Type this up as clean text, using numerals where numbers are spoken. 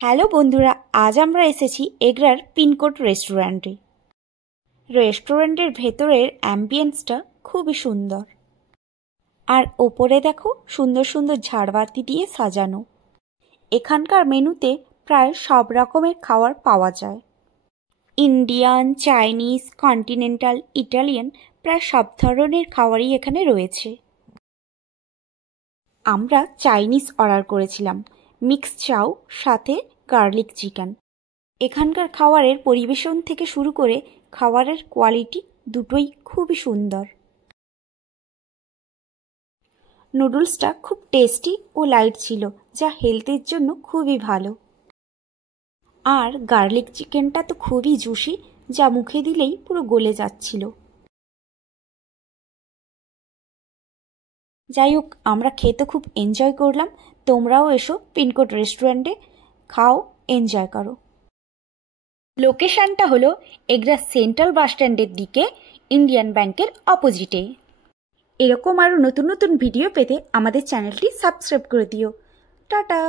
Hello বন্ধুরা, আজ আমরা এসেছি এগরার পিনকোড রেস্টুরেন্টে। রেস্টুরেন্টের ভেতরের অ্যাম্বিয়েন্সটা খুবই সুন্দর, আর ওপরে দেখো সুন্দর সুন্দর ঝাড়বাতি দিয়ে সাজানো। এখানকার মেনুতে প্রায় সব রকমের খাবার পাওয়া যায়। ইন্ডিয়ান, চাইনিজ, কন্টিনেন্টাল, ইটালিয়ান প্রায় সব ধরনের খাবারই এখানে রয়েছে। আমরা চাইনিজ অর্ডার করেছিলাম, মিক্স চাউ সাথে গার্লিক চিকেন। এখানকার খাবারের পরিবেশন থেকে শুরু করে খাবারের কোয়ালিটি দুটোই খুবই সুন্দর। নুডলসটা খুব টেস্টি ও লাইট ছিল, যা হেলথের জন্য খুবই ভালো। আর গার্লিক চিকেনটা তো খুবই জুসি, যা মুখে দিলেই পুরো গলে যাচ্ছিল। যাই হোক, আমরা খেতে খুব এনজয় করলাম। তোমরাও এসো পিনকোড রেস্টুরেন্টে, খাও, এনজয় করো। লোকেশনটা হলো এগরা সেন্ট্রাল বাস স্ট্যান্ডের দিকে, ইন্ডিয়ান ব্যাংকের অপোজিটে। এরকম আরও নতুন নতুন ভিডিও পেতে আমাদের চ্যানেলটি সাবস্ক্রাইব করে দিও। টাটা।